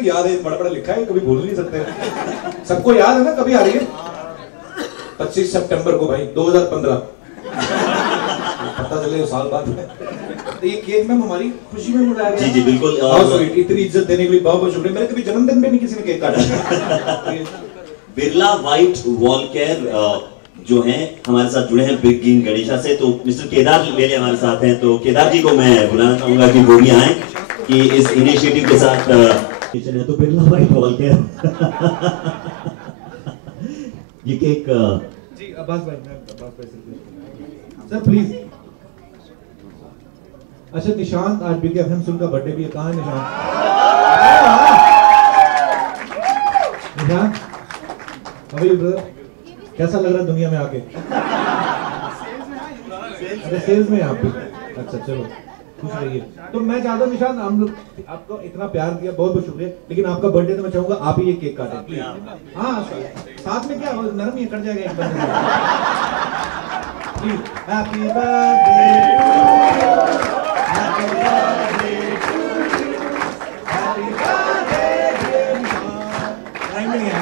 Sir याद है, बड़ा बड़ा लिखा है, कभी भूल नहीं सकते। सबको याद है ना, कभी आ रही है 25 सितंबर को भाई 2015, पता चले साल बाद है। तो ये केक में हमारी खुशी में मुड़ाया गया। जी जी बिल्कुल। इतनी इज्जत देने के लिए बहुत बहुत शुक्रिया। मेरे कभी जन्मदिन पे नहीं किसी ने केक काटा। बिरला व्हाइट वॉल केयर जो हैं हमारे साथ जुड़े हैं बिग ग्रीन गणेशा से, तो मिस्टर केदार लेले हमारे साथ हैं। तो केदार जी को मैं बुलाना चाहूंगा कि वो भी आए कि इस इनिशिएटिव के साथ है। तो बिरला व्हाइट वॉल केयर ये केक जी अब्बास भाई, मैं अब्बास भाई सर प्लीज। अच्छा निशांत, आज बिग एफएम सुन का बर्थडे भी है, कहाँ है निशांत? निशांत अभी ब्रदर कैसा लग रहा है दुनिया में आके? अरे सेल्स में आप भी? अच्छा चलो खुश रहिए। तो मैं चाहता हूँ निशांत, हम लोग आपको इतना प्यार दिया, बहुत बहुत शुक्रिया, लेकिन आपका बर्थडे तो मैं चाहूंगा आप ही ये केक काटें प्लीज। हाँ साथ में क्या नरम ही कट जाएगा एक बंदे। Please happy birthday, happy birthday, happy birthday Nishant. Time नहीं है।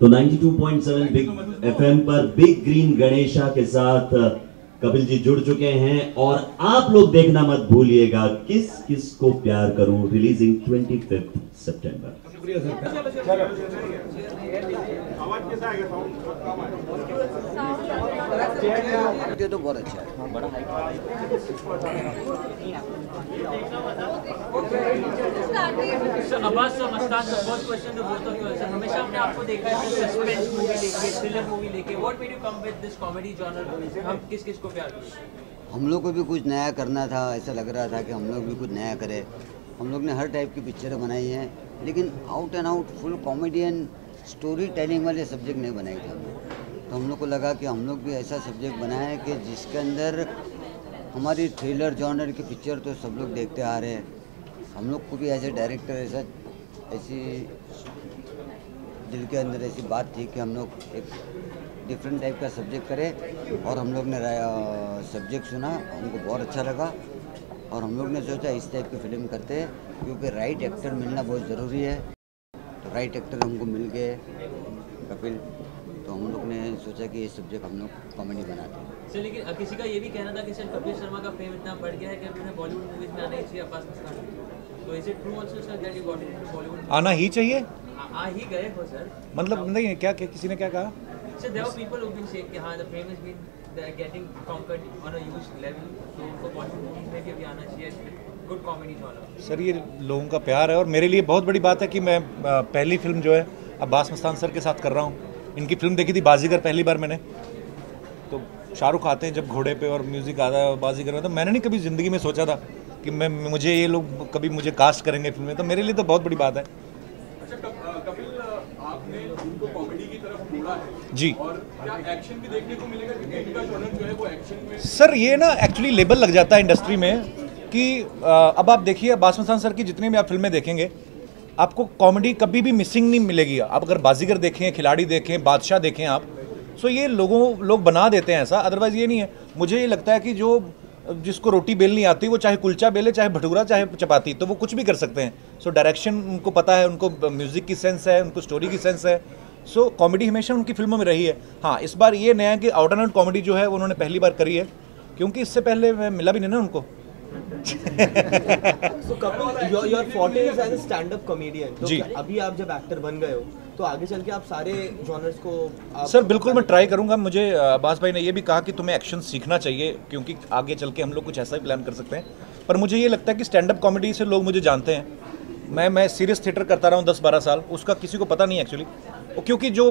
तो 92.7 बिग एफएम पर बिग ग्रीन गणेशा के साथ कपिल जी जुड़ चुके हैं, और आप लोग देखना मत भूलिएगा किस किस को प्यार करूं, रिलीजिंग 25 सितंबर। ये तो बहुत अच्छा है। Abbas sir, Mastan sir, first question to both of you sir. हमेशा हमने आपको देखा है सस्पेंस मूवी लेके, थ्रिलर मूवी लेके, what made you come with this comedy genre? हम किस किस को प्यार करते? हम लोग को भी कुछ नया करना था, ऐसा लग रहा था कि हम लोग भी कुछ नया करें। हम लोग ने हर टाइप की पिक्चरें बनाई हैं, लेकिन out and out full comedian story telling वाले सब्जेक्ट नहीं बनाए थे हम लोग। तो हम लोग को लगा कि हम लोग भी ऐसा सब्जेक्ट बनाएं कि जिसके अंदर हमारी थ्रिलर जॉनर की पिक्चर तो सब लोग देखते आ रहे हैं, हम लोग को भी एज ए डायरेक्टर ऐसी दिल के अंदर ऐसी बात थी कि हम लोग एक डिफरेंट टाइप का सब्जेक्ट करें। और हम लोग ने सब्जेक्ट सुना, हमको बहुत अच्छा लगा, और हम लोग ने सोचा इस टाइप की फिल्म करते हैं, क्योंकि राइट एक्टर मिलना बहुत ज़रूरी है। तो राइट एक्टर हमको मिल गए कपिल, तो हम लोग ने सोचा कि ये सब्जेक्ट हम लोग कॉमेडी बनाते हैं। सर लेकिन किसी का ये भी कहना था कि सर कपिल शर्मा का फेम इतना बढ़ गया है कि अब उन्हें बॉलीवुड मूवीज में आना ही चाहिए अब्बास मस्तान। तो is it true also sir that you got into Bollywood? आना ही चाहिए, आ ही गए हो सर। मतलब नहीं क्या किसी ने क्या कहा? Sir there are people who been saying कि हां the fame has been they are getting conquered on a huge level, तो उनको बॉलीवुड मूवीज में भी अभी आना चाहिए, गुड कॉमेडी जॉनर। सर ये लोगों का प्यार है, और मेरे लिए बहुत बड़ी बात है कि मैं पहली फिल्म जो है अब्बास मस्तान सर के साथ कर रहा हूँ। इनकी फिल्म देखी थी बाजीगर पहली बार मैंने, तो शाहरुख आते हैं जब घोड़े पे और म्यूज़िक आता है बाजीगर में, तो मैंने नहीं कभी ज़िंदगी में सोचा था कि मुझे ये लोग कभी मुझे कास्ट करेंगे फिल्म में, तो मेरे लिए तो बहुत बड़ी बात है। अच्छा कपिल, आपने उनको कॉमेडी की तरफ मोड़ा है जी, और क्या एक्शन भी देखने को मिलेगा, क्योंकि इनका जॉनर जो है वो एक्शन में? सर ये ना एक्चुअली लेबल लग जाता है इंडस्ट्री में कि अब आप देखिए अब्बास मस्तान सर की जितनी भी आप फिल्में देखेंगे, आपको कॉमेडी कभी भी मिसिंग नहीं मिलेगी। आप अगर बाजीगर देखें, खिलाड़ी देखें, बादशाह देखें आप, सो ये लोग बना देते हैं ऐसा, अदरवाइज़ ये नहीं है। मुझे ये लगता है कि जिसको रोटी बेलनी आती है वो चाहे कुलचा बेले, चाहे भटूरा, चाहे चपाती, तो वो कुछ भी कर सकते हैं। सो डायरेक्शन उनको पता है, उनको म्यूज़िक की सेंस है, उनको स्टोरी की सेंस है। सो कॉमेडी हमेशा उनकी फिल्मों में रही है। हाँ, इस बार ये नया है कि आउट एंड आउट कॉमेडी जो है उन्होंने पहली बार करी है, क्योंकि इससे पहले मिला भी नहीं ना उनको। So Kapil, your forte is as a stand-up comedian. तो जी। अभी आप जब एक्टर बन गए हो, तो आगे चल के आप सारे जॉनर्स को सर बिल्कुल मैं ट्राई करूंगा। मुझे अब्बास भाई ने ये भी कहा कि तुम्हें एक्शन सीखना चाहिए, क्योंकि आगे चल के हम लोग कुछ ऐसा भी प्लान कर सकते हैं। पर मुझे ये लगता है कि स्टैंड अप कॉमेडी से लोग मुझे जानते हैं। मैं सीरियस थिएटर करता रहा हूँ 10-12 साल, उसका किसी को पता नहीं एक्चुअली, क्योंकि जो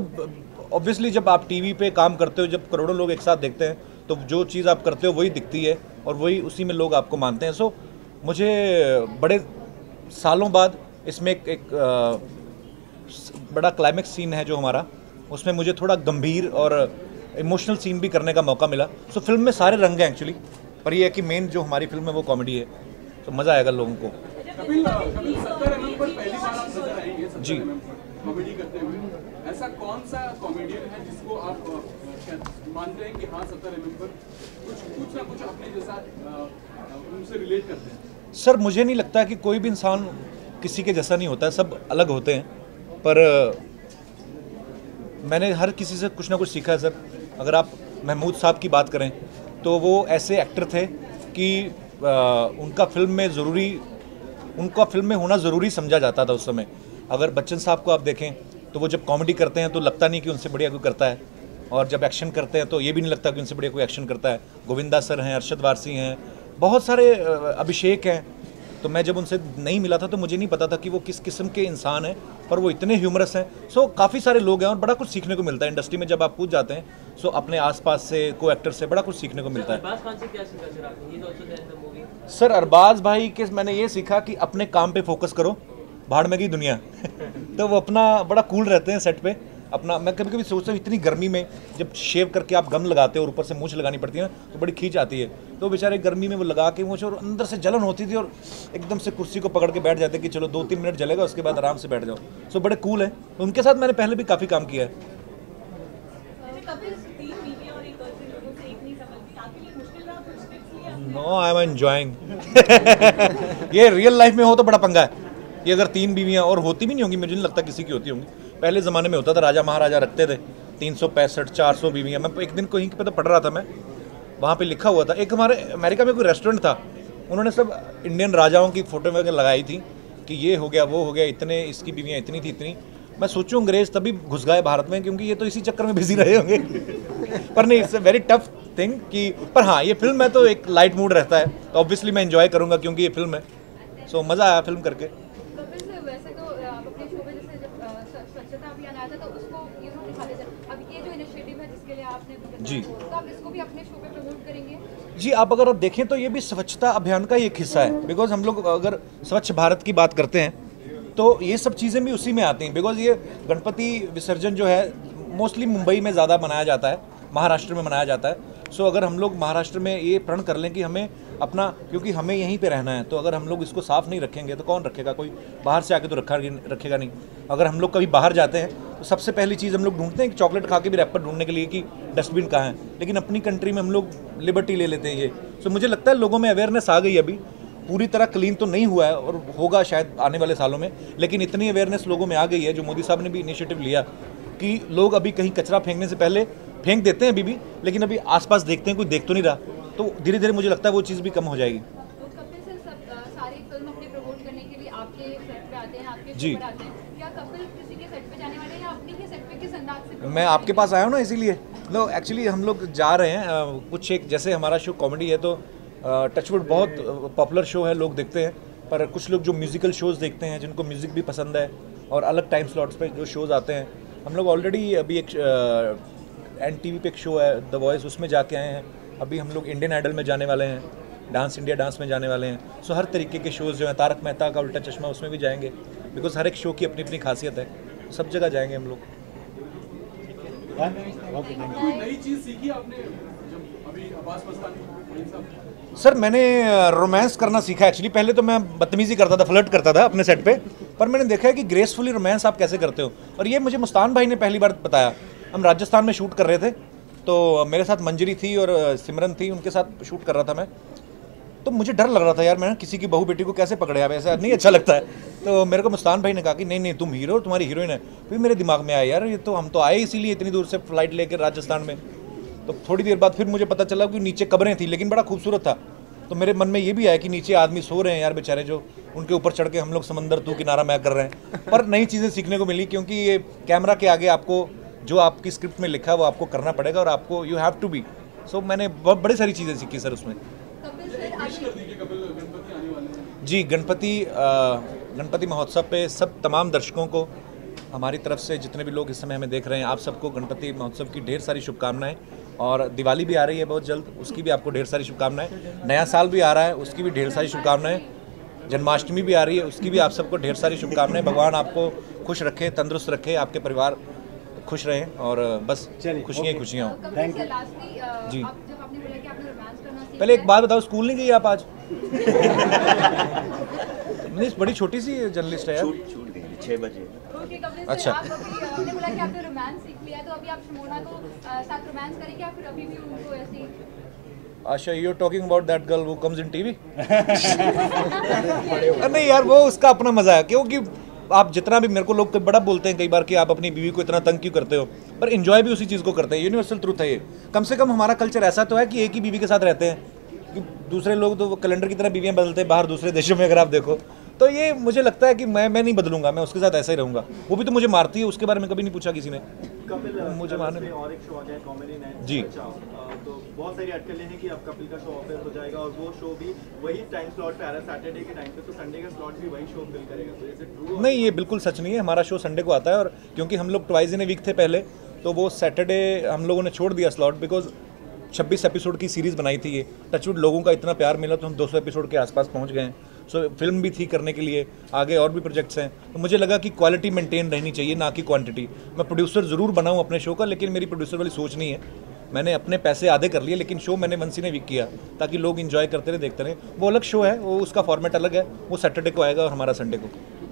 ऑब्वियसली जब आप टीवी पे काम करते हो, जब करोड़ों लोग एक साथ देखते हैं, तो जो चीज़ आप करते हो वही दिखती है और वही उसी में लोग आपको मानते हैं। सो मुझे बड़े सालों बाद इसमें एक बड़ा क्लाइमेक्स सीन है जो हमारा, उसमें मुझे थोड़ा गंभीर और इमोशनल सीन भी करने का मौका मिला। सो फिल्म में सारे रंग हैं एक्चुअली, पर ये है कि मेन जो हमारी फिल्म है वो कॉमेडी है, तो मज़ा आएगा लोगों को। कपिल 70 mm पर पहली बार आप नजर आएंगे जी। कॉमेडी करते हुए। ऐसा कौन सा कॉमेडियन है जिसको आप मानते हैं कि हाँ 70 mm पर कुछ ना कुछ अपने जैसा उनसे रिलेट करते हैं? सर मुझे नहीं लगता कि कोई भी इंसान किसी के जैसा नहीं होता है, सब अलग होते हैं, पर मैंने हर किसी से कुछ ना कुछ सीखा है सर। अगर आप महमूद साहब की बात करें तो वो ऐसे एक्टर थे कि उनका फिल्म में होना ज़रूरी समझा जाता था उस समय। अगर बच्चन साहब को आप देखें तो वो जब कॉमेडी करते हैं तो लगता नहीं कि उनसे बढ़िया कोई करता है, और जब एक्शन करते हैं तो ये भी नहीं लगता कि उनसे बढ़िया कोई एक्शन करता है। गोविंदा सर हैं, अरशद वारसी हैं, बहुत सारे अभिषेक हैं। तो मैं जब उनसे नहीं मिला था तो मुझे नहीं पता था कि वो किस किस्म के इंसान हैं, पर वो इतने ह्यूमरस हैं। सो काफ़ी सारे लोग हैं और बड़ा कुछ सीखने को मिलता है इंडस्ट्री में जब आप पूछ जाते हैं। सो अपने आसपास से को एक्टर से बड़ा कुछ सीखने को मिलता है। अरबाज खान से क्या सीखा सर आपने? He is also there in the movie. Sir Arbaaz भाई के मैंने ये सीखा कि अपने काम पे फोकस करो, भाड़ में गई दुनिया। तो वो अपना बड़ा कूल रहते हैं सेट पे अपना। मैं कभी कभी सोचता हूँ इतनी गर्मी में जब शेव करके आप गम लगाते हो और ऊपर से मूंछ लगानी पड़ती है ना, तो बड़ी खींच आती है। तो बेचारे गर्मी में वो लगा के मूंछ, और अंदर से जलन होती थी और एकदम से कुर्सी को पकड़ के बैठ जाते कि चलो 2-3 मिनट जलेगा, उसके बाद आराम से बैठ जाओ। सो बड़े कूल हैं। तो उनके साथ मैंने पहले भी काफ़ी काम किया है। No I am enjoying. ये रियल लाइफ में हो तो बड़ा पंगा है। ये अगर 3 बीवियाँ और होती भी नहीं होंगी, मुझे नहीं लगता किसी की होती होंगी। पहले ज़माने में होता था, राजा महाराजा रखते थे 365 400 बीवियाँ। मैं एक दिन कहीं पे तो पढ़ रहा था, मैं वहाँ पे लिखा हुआ था, एक हमारे अमेरिका में कोई रेस्टोरेंट था, उन्होंने सब इंडियन राजाओं की फ़ोटो वगैरह लगाई थी कि ये हो गया वो हो गया, इतने इसकी बीवियाँ इतनी थी इतनी। मैं सोचूं अंग्रेज तभी घुस गए भारत में, क्योंकि ये तो इसी चक्कर में बिजी रहे होंगे। पर नहीं, it's a very tough thing कि, पर हाँ ये फिल्म है तो एक लाइट मूड रहता है, तो ऑब्वियसली मैं एंजॉय करूँगा क्योंकि ये फिल्म है। सो मज़ा आया फिल्म करके। वैसे तो आप अपने शो में जैसे जब स्वच्छता अभियान आया था तो उसको दिखाते थे, अब ये जो इनिशिएटिव है जिसके लिए आपने जी, तो आप इसको भी अपने शो पे प्रमोट करेंगे? जी, आप अगर आप देखें तो ये भी स्वच्छता अभियान का ही एक हिस्सा है। बिकॉज हम लोग अगर स्वच्छ भारत की बात करते हैं तो ये सब चीज़ें भी उसी में आती हैं। बिकॉज ये गणपति विसर्जन जो है मोस्टली मुंबई में ज़्यादा मनाया जाता है, महाराष्ट्र में मनाया जाता है। सो अगर हम लोग महाराष्ट्र में ये प्रण कर लें कि हमें अपना, क्योंकि हमें यहीं पे रहना है, तो अगर हम लोग इसको साफ़ नहीं रखेंगे तो कौन रखेगा? कोई बाहर से आके तो रखेगा नहीं। अगर हम लोग कभी बाहर जाते हैं तो सबसे पहली चीज़ हम लोग ढूंढते हैं कि चॉकलेट खा के भी रैपर ढूंढने के लिए कि डस्टबिन कहाँ है, लेकिन अपनी कंट्री में हम लोग लिबर्टी ले लेते हैं ये। सो मुझे लगता है लोगों में अवेयरनेस आ गई, अभी पूरी तरह क्लीन तो नहीं हुआ है और होगा शायद आने वाले सालों में, लेकिन इतनी अवेयरनेस लोगों में आ गई है, जो मोदी साहब ने भी इनिशिएटिव लिया कि लोग अभी कहीं कचरा फेंकने से पहले फेंक देते हैं अभी भी, लेकिन अभी आसपास देखते हैं कोई देख तो नहीं रहा, तो धीरे धीरे मुझे लगता है वो चीज़ भी कम हो जाएगी। तो कपिल सर सब सारी फिल्म अपने प्रमोट करने के लिए आपके सेट पे आते हैं, आपके जी। शो पर आते हैं, क्या कपिल किसी के सेट पे जाने वाले हैं या अपने ही सेट पे किस अंदाज से? मैं आपके पास आया हूँ ना, इसीलिए लो एक्चुअली हम लोग जा रहे हैं कुछ एक, जैसे हमारा शो कॉमेडी है तो टचवुड बहुत पॉपुलर शो है, लोग देखते हैं, पर कुछ लोग जो म्यूज़िकल शोज़ देखते हैं, जिनको म्यूज़िक भी पसंद है और अलग टाइम स्लॉट्स पे जो शोज़ आते हैं, हम लोग ऑलरेडी अभी एक NTV पे एक शो है द वॉइस, उसमें जाके आए हैं। अभी हम लोग इंडियन आइडल में जाने वाले हैं, डांस इंडिया डांस में जाने वाले हैं। सो हर तरीके के शोज़ जो हैं, तारक मेहता का उल्टा चश्मा, उसमें भी जाएंगे, बिकॉज हर एक शो की अपनी अपनी खासियत है, सब जगह जाएंगे हम लोग। कोई नई चीज सीखी आपने जब अभी अब्बास मस्तानी साहब? सर मैंने रोमांस करना सीखा एक्चुअली। पहले तो मैं बदतमीजी करता था, फ्लर्ट करता था अपने सेट पे, पर मैंने देखा है कि ग्रेसफुली रोमांस आप कैसे करते हो, और ये मुझे मुस्तान भाई ने पहली बार बताया। हम राजस्थान में शूट कर रहे थे, तो मेरे साथ मंजरी थी और सिमरन थी, उनके साथ शूट कर रहा था मैं, तो मुझे डर लग रहा था यार, मैं किसी की बहू बेटी को कैसे पकड़े, आप ऐसा नहीं अच्छा लगता है। तो मेरे को मुस्तान भाई ने कहा कि नहीं नहीं तुम हीरो, तुम्हारी हीरोइन है। फिर मेरे दिमाग में आया यार, ये तो हम तो आए इसीलिए इतनी दूर से फ्लाइट लेकर राजस्थान में। तो थोड़ी देर बाद फिर मुझे पता चला कि नीचे कब्रें थी, लेकिन बड़ा खूबसूरत था। तो मेरे मन में ये भी आया कि नीचे आदमी सो रहे हैं यार बेचारे, जो उनके ऊपर चढ़ के हम लोग समंदर तू किनारा मैं कर रहे हैं। पर नई चीज़ें सीखने को मिली, क्योंकि ये कैमरा के आगे आपको जो आपकी स्क्रिप्ट में लिखा है वो आपको करना पड़ेगा, और आपको यू हैव टू बी। सो मैंने बहुत बड़ी सारी चीज़ें सीखी सर उसमें। जी, गणपति महोत्सव पे सब तमाम दर्शकों को हमारी तरफ से, जितने भी लोग इस समय हमें देख रहे हैं, आप सबको गणपति महोत्सव की ढेर सारी शुभकामनाएं। और दिवाली भी आ रही है बहुत जल्द, उसकी भी आपको ढेर सारी शुभकामनाएं। नया साल भी आ रहा है, उसकी भी ढेर सारी शुभकामनाएं। जन्माष्टमी भी आ रही है, उसकी भी आप सबको ढेर सारी शुभकामनाएं। भगवान आपको खुश रखे, तंदुरुस्त रखे, आपके परिवार खुश रहें, और बस खुशियाँ ही खुशियाँ हों। थैंक यू जी। पहले एक बात बताओ, स्कूल नहीं गई आप आज? नहीं, बड़ी छोटी सी जर्नलिस्ट है यार। छूट गई 6 बजे। ओके, कपिल अच्छा। सर, आप अभी आपने बोला कि आपने रोमांस सीख लिया, तो अभी आप शिमोना को साथ रोमांस करेंगे या फिर अभी भी उनको ऐसे ही? Asha, you are talking about that girl who comes in TV? नहीं यार, वो उसका अपना मजा है, क्योंकि आप जितना भी, मेरे को लोग बड़ा बोलते हैं कई बार कि आप अपनी बीवी को इतना तंग क्यों करते हो, पर एंजॉय भी उसी चीज़ को करते हैं। यूनिवर्सल ट्रूथ है ये। कम से कम हमारा कल्चर ऐसा तो है कि एक ही बीवी के साथ रहते हैं, कि दूसरे लोग तो कैलेंडर की तरह बीवियां बदलते हैं बाहर दूसरे देशों में, अगर आप देखो तो। ये मुझे लगता है कि मैं नहीं बदलूंगा, मैं उसके साथ ऐसा ही रहूंगा। वो भी तो मुझे मारती है, उसके बारे में कभी नहीं पूछा किसी ने। मुझे मारने और एक शो आ जाए कॉमेडी नाइट जी। तो बहुत सारी अटकलें हैं कि अब कपिल का शो ऑफर हो जाएगा और वो शो भी वही टाइम स्लॉट पे आ रहा है सैटरडे के टाइम पे, तो संडे का स्लॉट भी वही शो फिल करेगा, तो इज इट ट्रू? नहीं, ये बिल्कुल सच नहीं है। हमारा शो संडे को आता है, और क्योंकि हम लोग ट्वाइस इन ए वीक थे पहले, तो वो सैटरडे हम लोगों ने छोड़ दिया स्लॉट, बिकॉज 26 एपिसोड की सीरीज़ बनाई थी ये। टचवुड लोगों का इतना प्यार मिला तो हम 200 एपिसोड के आसपास पहुंच गए हैं। सो फिल्म भी थी करने के लिए, आगे और भी प्रोजेक्ट्स हैं, तो मुझे लगा कि क्वालिटी मेंटेन रहनी चाहिए, ना कि क्वांटिटी। मैं प्रोड्यूसर ज़रूर बनाऊं अपने शो का, लेकिन मेरी प्रोड्यूसर वाली सोच नहीं है। मैंने अपने पैसे आधे कर लिए, लेकिन शो मैंने वंसी ने वीक किया ताकि लोग इन्जॉय करते रहे, देखते रहे। वो अलग शो है, वो उसका फॉर्मेट अलग है, वो सैटरडे को आएगा और हमारा संडे को।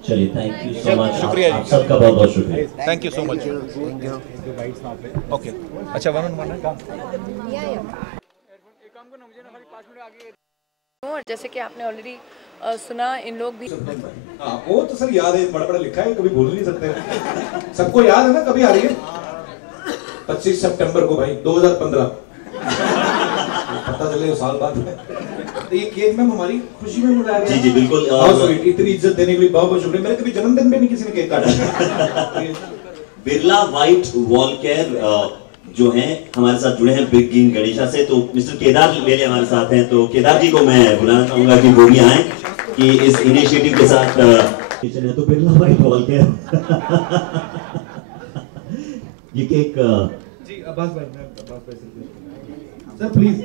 चलिए, थैंक यू सो मच। शुक्रिया आप सबका बहुत बहुत शुक्रिया। Thank you so much. Okay, अच्छा, वन ऑन वन है काम। और जैसे कि आपने ऑलरेडी सुना, इन लोग भी हाँ, वो तो सर याद है, बड़ा बड़ा लिखा है, कभी भूल नहीं सकते। सबको याद है ना, कभी आ रही है 25 सितंबर को भाई 2015। पता चले साल बाद है। तो ये केक मैम हमारी खुशी में मिलाया गया। जी जी बिल्कुल। बहुत स्वीट, इतनी इज्जत देने के लिए बहुत बहुत शुक्रिया। मेरे कभी जन्मदिन पे नहीं किसी ने केक काटा। बिरला व्हाइट वॉल केयर जो हैं हमारे साथ जुड़े हैं बिग ग्रीन गणेशा से, तो मिस्टर केदार लेले हमारे साथ हैं। तो केदार जी को मैं बुलाना चाहूंगा कि वो भी आए कि इस इनिशिएटिव के साथ किचन है। तो बिरला व्हाइट वॉल केयर ये केक जी अब्बास भाई, मैं अब्बास भाई सर प्लीज।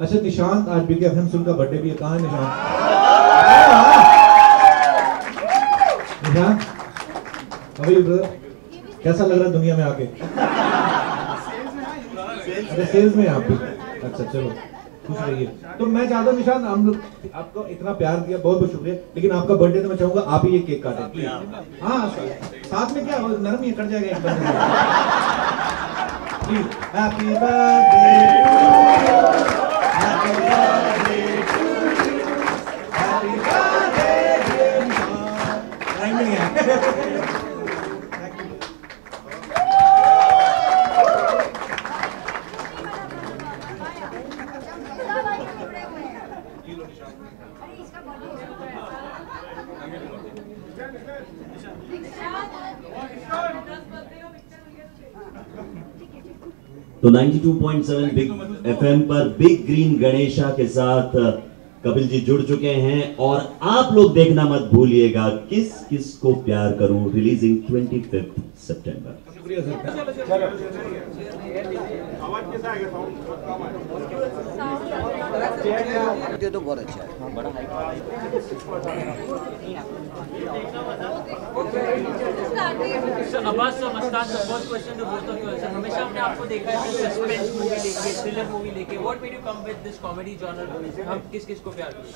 अच्छा, निशांत आज बीके एफएम सुन का बर्थडे भी है। कहाँ है Nishant? Nishant, how are you brother? कैसा लग रहा है दुनिया में आके? अरे सेल्स में आप भी। अच्छा चलो, खुश रहिए। तो मैं चाहता हूँ निशांत, हम लोग आपको इतना प्यार दिया, बहुत बहुत शुक्रिया। लेकिन आपका बर्थडे तो मैं चाहूंगा आप ही ये केक काटें प्लीज। हाँ, साथ में क्या नरम ये कट जाएगा एक बंदे please. Happy birthday, happy birthday, happy birthday. Time नहीं है। तो 92.7 बिग एफएम पर बिग ग्रीन गणेशा के साथ कपिल जी जुड़ चुके हैं, और आप लोग देखना मत भूलिएगा किस किस को प्यार करूं, रिलीजिंग 25 सितंबर। शुक्रिया ये तो बहुत अच्छा है। Abbas sir, Mastan sir, first question to both of you sir. हमेशा हमने आपको देखा है सस्पेंस मूवी लेके, थ्रिलर मूवी लेके। What made you come with this comedy genre? हम किस किस को प्यार करते?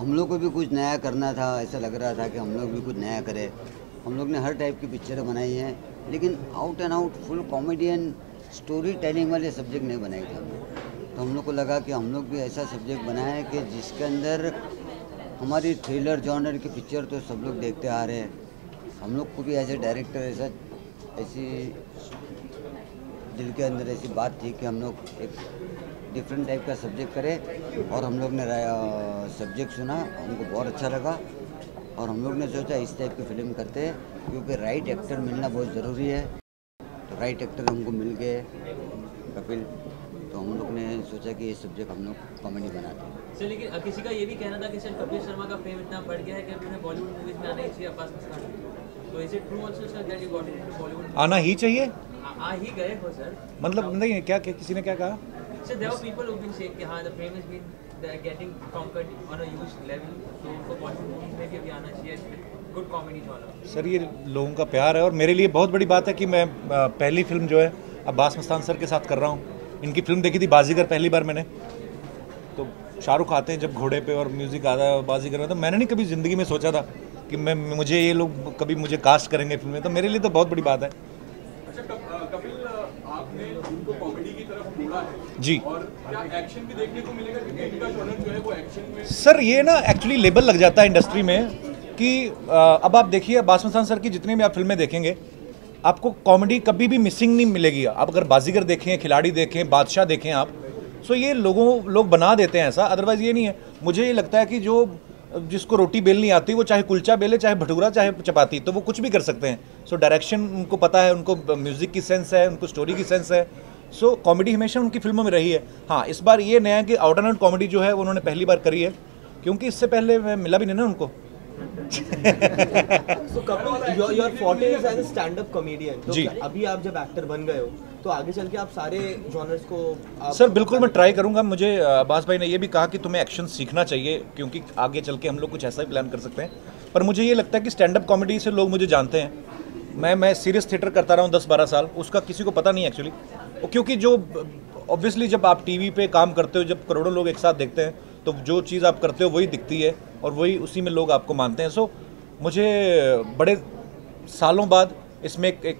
हम लोग को भी कुछ नया करना था, ऐसा लग रहा था कि हम लोग भी कुछ नया करें। हम लोग ने हर टाइप की पिक्चरें बनाई हैं, लेकिन out and out full comedian story telling वाले सब्जेक्ट नहीं बनाए थे हम लोग। तो हम लोग को लगा कि हम लोग भी ऐसा सब्जेक्ट बनाएं कि जिसके अंदर हमारी थ्रिलर जॉनर की पिक्चर तो सब लोग देखते आ रहे हैं, हम लोग को भी एज ए डायरेक्टर ऐसी दिल के अंदर ऐसी बात थी कि हम लोग एक डिफरेंट टाइप का सब्जेक्ट करें। और हम लोग ने सब्जेक्ट सुना, हमको बहुत अच्छा लगा, और हम लोग ने सोचा इस टाइप की फिल्म करते हैं, क्योंकि राइट एक्टर मिलना बहुत ज़रूरी है। तो राइट एक्टर हमको मिल गए कपिल, तो हम लोग ने सोचा कि ये सब्जेक्ट हम लोग कॉमेडी बनाते हैं। सर लेकिन किसी का ये भी कहना था कि सर कपिल शर्मा का फेम इतना बढ़ गया है कि उन्हें बॉलीवुड मूवीज में आना ही चाहिए अब्बास मस्तान। तो is it true also sir that you got into Bollywood? आना ही चाहिए, आ ही गए हो सर। मतलब नहीं, क्या किसी ने क्या कहा? Sir there are people who been saying कि हां the fame has been they are getting conquered on a huge level, तो फॉर बॉलीवुड मूवीज में भी आना चाहिए गुड कॉमेडी जॉनर। सर ये लोगों का प्यार है, और मेरे लिए बहुत बड़ी बात है कि मैं पहली फिल्म जो है अब्बास मस्तान सर के साथ कर रहा हूँ, इनकी फिल्म देखी थी बाजीगर पहली बार मैंने, तो शाहरुख आते हैं जब घोड़े पे और म्यूज़िक आता है बाजीगर में, तो मैंने नहीं कभी ज़िंदगी में सोचा था कि मुझे ये लोग कभी मुझे कास्ट करेंगे फिल्म में, तो मेरे लिए तो बहुत बड़ी बात है। अच्छा कपिल, आपने उनको कॉमेडी की तरफ मोड़ा है जी, और क्या एक्शन भी देखने को मिलेगा क्योंकि इनका जॉनर जो है वो एक्शन में। सर ये ना एक्चुअली लेबल लग जाता है इंडस्ट्री में कि अब आप देखिए बासमत खान सर की जितनी भी आप फिल्में देखेंगे आपको कॉमेडी कभी भी मिसिंग नहीं मिलेगी। आप अगर बाजीगर देखें, खिलाड़ी देखें, बादशाह देखें आप, सो ये लोग बना देते हैं ऐसा, अदरवाइज ये नहीं है। मुझे ये लगता है कि जिसको रोटी बेलनी आती वो चाहे कुलचा बेले, चाहे भटूरा, चाहे चपाती, तो वो कुछ भी कर सकते हैं। सो डायरेक्शन उनको पता है, उनको म्यूज़िक की सेंस है, उनको स्टोरी की सेंस है। सो कॉमेडी हमेशा उनकी फिल्मों में रही है। हाँ, इस बार ये नया है कि आउट एंड आउट कॉमेडी जो है वो उन्होंने पहली बार करी है, क्योंकि इससे पहले मिला भी नहीं ना उनको। So Kapil, your forte is as a stand-up comedian. तो जी। अभी आप जब एक्टर बन गए हो तो आगे चल के आप सारे जॉनर्स को सर बिल्कुल मैं ट्राई करूंगा। मुझे अब्बास भाई ने ये भी कहा कि तुम्हें एक्शन सीखना चाहिए, क्योंकि आगे चल के हम लोग कुछ ऐसा ही प्लान कर सकते हैं। पर मुझे ये लगता है कि स्टैंड अप कॉमेडी से लोग मुझे जानते हैं। मैं सीरियस थिएटर करता रहा हूँ 10-12 साल, उसका किसी को पता नहीं एक्चुअली, क्योंकि जो ऑब्वियसली जब आप टीवी पे काम करते हो, जब करोड़ों लोग एक साथ देखते हैं, तो जो चीज़ आप करते हो वही दिखती है और वही उसी में लोग आपको मानते हैं। सो मुझे बड़े सालों बाद इसमें एक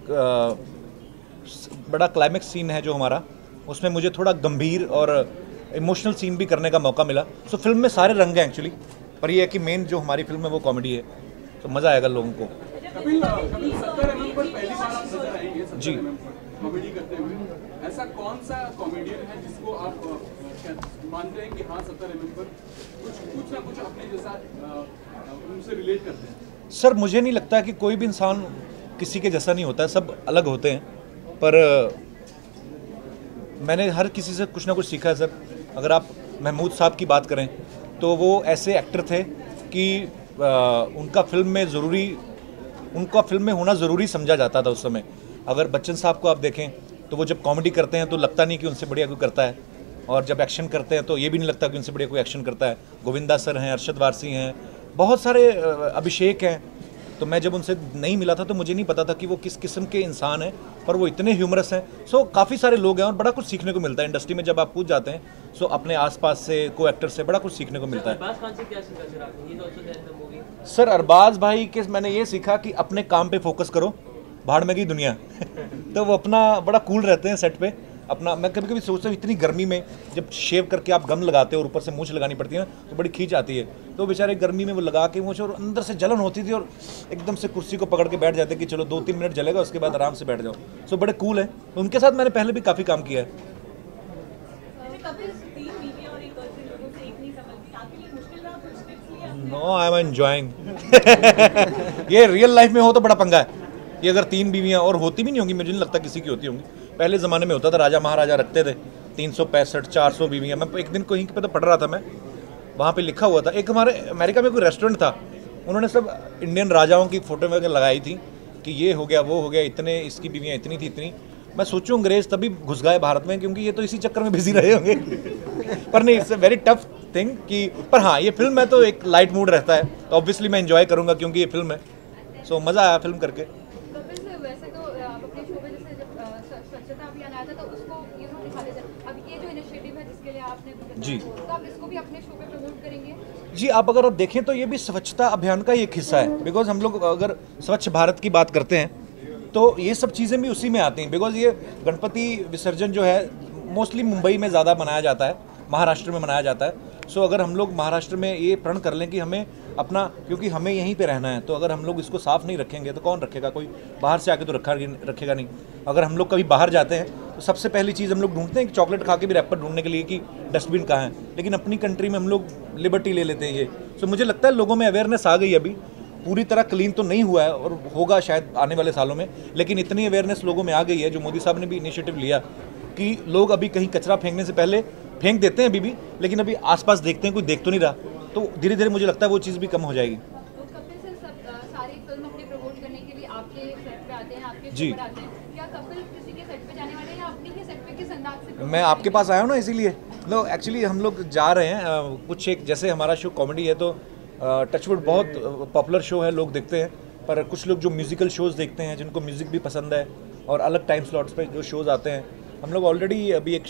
बड़ा क्लाइमेक्स सीन है जो हमारा, उसमें मुझे थोड़ा गंभीर और इमोशनल सीन भी करने का मौका मिला। सो फिल्म में सारे रंग हैं एक्चुअली, पर ये है कि मेन जो हमारी फिल्म है वो कॉमेडी है, तो मज़ा आएगा लोगों को। कपिल 70 mm पर पहली बार आप नजर आएंगे 70 जी। mm पर कॉमेडी करते हुए। ऐसा कौन सा कॉमेडियन है जिसको आप मानते हैं कि हाँ 70 mm पर कुछ ना कुछ अपने जैसा उनसे रिलेट करते हैं? सर मुझे नहीं लगता कि कोई भी इंसान किसी के जैसा नहीं होता है, सब अलग होते हैं, पर मैंने हर किसी से कुछ ना कुछ सीखा है सर। अगर आप महमूद साहब की बात करें तो वो ऐसे एक्टर थे कि उनका फिल्म में होना ज़रूरी समझा जाता था उस समय। अगर बच्चन साहब को आप देखें तो वो जब कॉमेडी करते हैं तो लगता नहीं कि उनसे बढ़िया कोई करता है, और जब एक्शन करते हैं तो ये भी नहीं लगता कि उनसे बढ़िया कोई एक्शन करता है। गोविंदा सर हैं, अरशद वारसी हैं, बहुत सारे अभिषेक हैं। तो मैं जब उनसे नहीं मिला था तो मुझे नहीं पता था कि वो किस किस्म के इंसान हैं, पर वो इतने ह्यूमरस हैं। सो काफ़ी सारे लोग हैं और बड़ा कुछ सीखने को मिलता है इंडस्ट्री में जब आप कूद जाते हैं। सो अपने आसपास से को एक्टर से बड़ा कुछ सीखने को मिलता है। अरबाज खान से क्या सीखा सर आपने? He is also there in the movie. Sir Arbaaz भाई के मैंने ये सीखा कि अपने काम पे फोकस करो, भाड़ में गई दुनिया। तो वो अपना बड़ा कूल रहते हैं सेट पे अपना। मैं कभी कभी सोचता हूँ इतनी गर्मी में जब शेव करके आप गम लगाते हो और ऊपर से मूंछ लगानी पड़ती है ना, तो बड़ी खींच आती है। तो बेचारे गर्मी में वो लगा के मूंछ, और अंदर से जलन होती थी और एकदम से कुर्सी को पकड़ के बैठ जाते कि चलो 2-3 मिनट जलेगा, उसके बाद आराम से बैठ जाओ। सो बड़े कूल हैं। तो उनके साथ मैंने पहले भी काफ़ी काम किया है। No I am enjoying. ये रियल लाइफ में हो तो बड़ा पंगा है। ये अगर 3 बीवियां और होती भी नहीं होंगी, मुझे नहीं लगता किसी की होती होंगी। पहले ज़माने में होता था, राजा महाराजा रखते थे 365-400 बीवियां। मैं एक दिन कहीं पे तो पढ़ रहा था, मैं वहाँ पे लिखा हुआ था, एक हमारे अमेरिका में कोई रेस्टोरेंट था, उन्होंने सब इंडियन राजाओं की फ़ोटो वगैरह लगाई थी कि ये हो गया, वो हो गया, इतने इसकी बीवियाँ इतनी थी इतनी। मैं सोचूं अंग्रेज तभी घुस गए भारत में, क्योंकि ये तो इसी चक्कर में बिजी रहे होंगे। पर नहीं, it's a very tough thing कि, पर हाँ ये फिल्म है तो एक लाइट मूड रहता है, तो ऑब्वियसली मैं एंजॉय करूँगा क्योंकि ये फिल्म है। सो मज़ा आया फिल्म करके। कपिल सर, वैसे तो आप अपने शो में जैसे जब स्वच्छता अभियान आया था तो उसको दिखा देते हैं। अब ये जो इनिशिएटिव है जिसके लिए आपने जी, तो आप इसको भी अपने शो पे प्रमोट करेंगे? जी, आप अगर आप देखें तो ये भी स्वच्छता अभियान का ही एक हिस्सा है। बिकॉज हम लोग अगर स्वच्छ भारत की बात करते हैं तो ये सब चीज़ें भी उसी में आती हैं। बिकॉज ये गणपति विसर्जन जो है मोस्टली मुंबई में ज़्यादा मनाया जाता है, महाराष्ट्र में मनाया जाता है। सो अगर हम लोग महाराष्ट्र में ये प्रण कर लें कि हमें अपना, क्योंकि हमें यहीं पे रहना है, तो अगर हम लोग इसको साफ़ नहीं रखेंगे तो कौन रखेगा? कोई बाहर से आके तो रखेगा नहीं। अगर हम लोग कभी बाहर जाते हैं तो सबसे पहली चीज़ हम लोग ढूंढते हैं कि चॉकलेट खा के भी रैपर ढूंढने के लिए कि डस्टबिन कहाँ है, लेकिन अपनी कंट्री में हम लोग लिबर्टी ले लेते हैं ये। सो मुझे लगता है लोगों में अवेयरनेस आ गई, अभी पूरी तरह क्लीन तो नहीं हुआ है और होगा शायद आने वाले सालों में, लेकिन इतनी अवेयरनेस लोगों में आ गई है, जो मोदी साहब ने भी इनिशिएटिव लिया कि लोग अभी कहीं कचरा फेंकने से पहले फेंक देते हैं अभी भी, लेकिन अभी आसपास देखते हैं कोई देख तो नहीं रहा, तो धीरे धीरे मुझे लगता है वो चीज़ भी कम हो जाएगी। तो कपिल सर सब सारी फिल्म अपनी प्रमोट करने के लिए आपके सेट पे आते हैं, आपके जी। शो पर आते हैं। क्या कपिल किसी के सेट पे जाने वाले हैं या अपनी ही सेट पे किस अंदाज से? मैं आपके पास आया हूँ ना, इसीलिए। नो एक्चुअली हम लोग जा रहे हैं कुछ एक, जैसे हमारा शो कॉमेडी है तो टचवुड बहुत पॉपुलर शो है, लोग देखते हैं, पर कुछ लोग जो म्यूज़िकल शोज़ देखते हैं, जिनको म्यूज़िक भी पसंद है और अलग टाइम स्लॉट्स पे जो शोज़ आते हैं, हम लोग ऑलरेडी अभी एक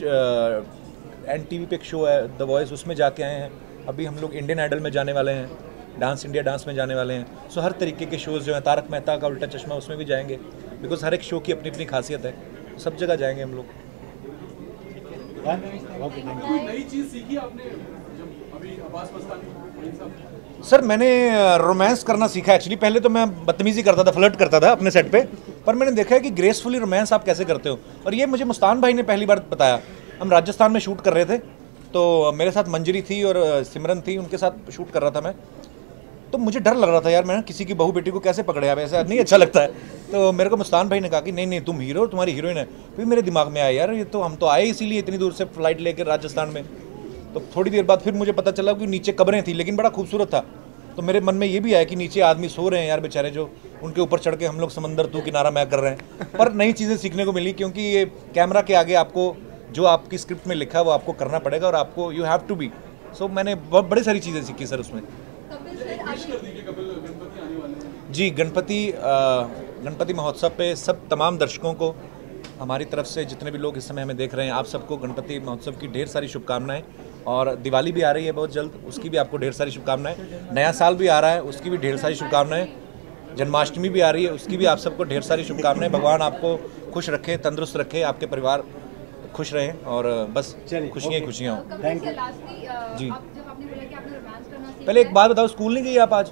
NTV पे एक शो है द वॉइस, उसमें जाके आए हैं। अभी हम लोग इंडियन आइडल में जाने वाले हैं, डांस इंडिया डांस में जाने वाले हैं। सो हर तरीके के शोज़ जो हैं, तारक मेहता का उल्टा चश्मा, उसमें भी जाएंगे, बिकॉज हर एक शो की अपनी अपनी खासियत है। सब जगह जाएंगे हम लोग। कोई नई चीज सीखी आपने जब अभी अब्बास मस्तानी साहब? सर मैंने रोमांस करना सीखा एक्चुअली। पहले तो मैं बदतमीजी करता था, फ्लर्ट करता था अपने सेट पे, पर मैंने देखा है कि ग्रेसफुली रोमांस आप कैसे करते हो। और ये मुझे मुस्तान भाई ने पहली बार बताया। हम राजस्थान में शूट कर रहे थे, तो मेरे साथ मंजरी थी और सिमरन थी, उनके साथ शूट कर रहा था मैं। तो मुझे डर लग रहा था यार, मैं किसी की बहू बेटी को कैसे पकड़े, आप ऐसा नहीं अच्छा लगता है। तो मेरे को मुस्तान भाई ने कहा कि नहीं नहीं तुम हीरो, तुम्हारी हीरोइन है। फिर मेरे दिमाग में आया यार, ये तो हम तो आए इसीलिए इतनी दूर से फ्लाइट लेकर राजस्थान में। तो थोड़ी देर बाद फिर मुझे पता चला कि नीचे कब्रें थी, लेकिन बड़ा खूबसूरत था। तो मेरे मन में ये भी आया कि नीचे आदमी सो रहे हैं यार बेचारे, जो उनके ऊपर चढ़ के हम लोग समंदर तू किनारा मैं कर रहे हैं। पर नई चीज़ें सीखने को मिली, क्योंकि ये कैमरा के आगे आपको जो आपकी स्क्रिप्ट में लिखा है वो आपको करना पड़ेगा, और आपको यू हैव टू बी। सो मैंने बहुत बड़ी सारी चीज़ें सीखी सर उसमें। जी, गणपति महोत्सव पे सब तमाम दर्शकों को हमारी तरफ से, जितने भी लोग इस समय हमें देख रहे हैं, आप सबको गणपति महोत्सव की ढेर सारी शुभकामनाएं। और दिवाली भी आ रही है बहुत जल्द, उसकी भी आपको ढेर सारी शुभकामनाएं। नया साल भी आ रहा है, उसकी भी ढेर सारी शुभकामनाएं। जन्माष्टमी भी आ रही है, उसकी भी आप सबको ढेर सारी शुभकामनाएं। भगवान आपको खुश रखे, तंदुरुस्त रखे, आपके परिवार खुश रहें, और बस खुशियाँ ही खुशियाँ हों। थैंक यू जी। पहले एक बात बताओ, स्कूल नहीं गई आप आज?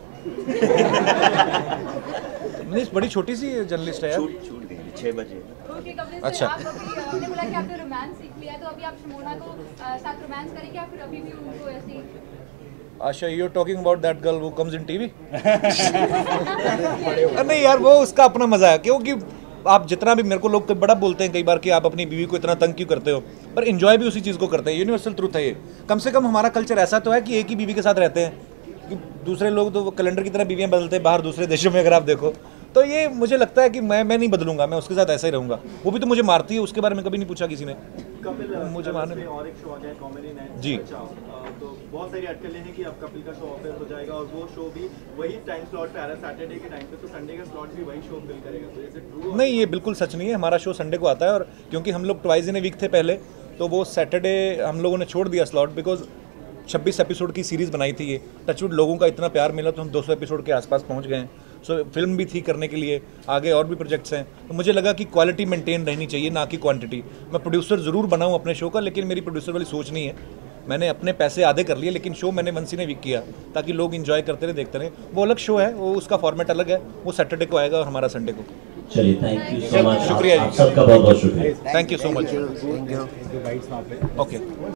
नहीं, बड़ी छोटी सी जर्नलिस्ट है यार। छूट गई 6 बजे। अच्छा, आपने बोला कि आपने रोमांस सीख लिया, तो अभी आप शिमोना को साथ रोमांस करेंगे या फिर अभी भी उनको ऐसे ही? Asha, you are talking about that girl who comes in TV? नहीं यार, वो उसका अपना मजा है, क्योंकि आप जितना भी, मेरे को लोग बड़ा बोलते हैं कई बार कि आप अपनी बीवी को इतना तंग क्यों करते हो, पर एंजॉय भी उसी चीज़ को करते हैं। यूनिवर्सल ट्रूथ है ये। कम से कम हमारा कल्चर ऐसा तो है कि एक ही बीवी के साथ रहते हैं, कि दूसरे लोग तो कैलेंडर की तरह बीवियाँ बदलते हैं बाहर दूसरे देशों में, अगर आप देखो। तो ये मुझे लगता है कि मैं नहीं बदलूंगा, मैं उसके साथ ऐसा ही रहूंगा। वो भी तो मुझे मारती है, उसके बारे में कभी नहीं पूछा किसी ने। मुझे मारने और एक शो आ गया कॉमेडी नाइट जी, तो बहुत सारी अटकलें हैं कि अब कपिल का शो ऑफर हो जाएगा, और वो शो भी वही टाइम स्लॉट पे आ रहा है सैटरडे के टाइम पे, तो संडे का स्लॉट भी वही शो फिल करेगा। तो जैसे ट्रू? नहीं, ये बिल्कुल सच नहीं है। हमारा शो संडे को आता है, और क्योंकि हम लोग ट्वाइस इन ए वीक थे पहले, तो वो सैटरडे हम लोगों ने छोड़ दिया स्लॉट, बिकॉज 26 एपिसोड की सीरीज़ बनाई थी ये। टचवुड लोगों का इतना प्यार मिला तो हम 200 एपिसोड के आसपास पहुंच गए हैं। सो फिल्म भी थी करने के लिए, आगे और भी प्रोजेक्ट्स हैं। तो मुझे लगा कि क्वालिटी मेंटेन रहनी चाहिए, ना कि क्वांटिटी। मैं प्रोड्यूसर ज़रूर बनाऊं अपने शो का, लेकिन मेरी प्रोड्यूसर वाली सोच नहीं है। मैंने अपने पैसे आधे कर लिए, लेकिन शो मैंने वंसी ने वीक किया ताकि लोग एंजॉय करते रहे, देखते रहे। वो अलग शो है, वो उसका फॉर्मेट अलग है, वो सैटरडे को आएगा और हमारा संडे को। चलिए, थैंक यू सो मच। शुक्रिया, आप सबका बहुत बहुत शुक्रिया। Thank you so much. Okay.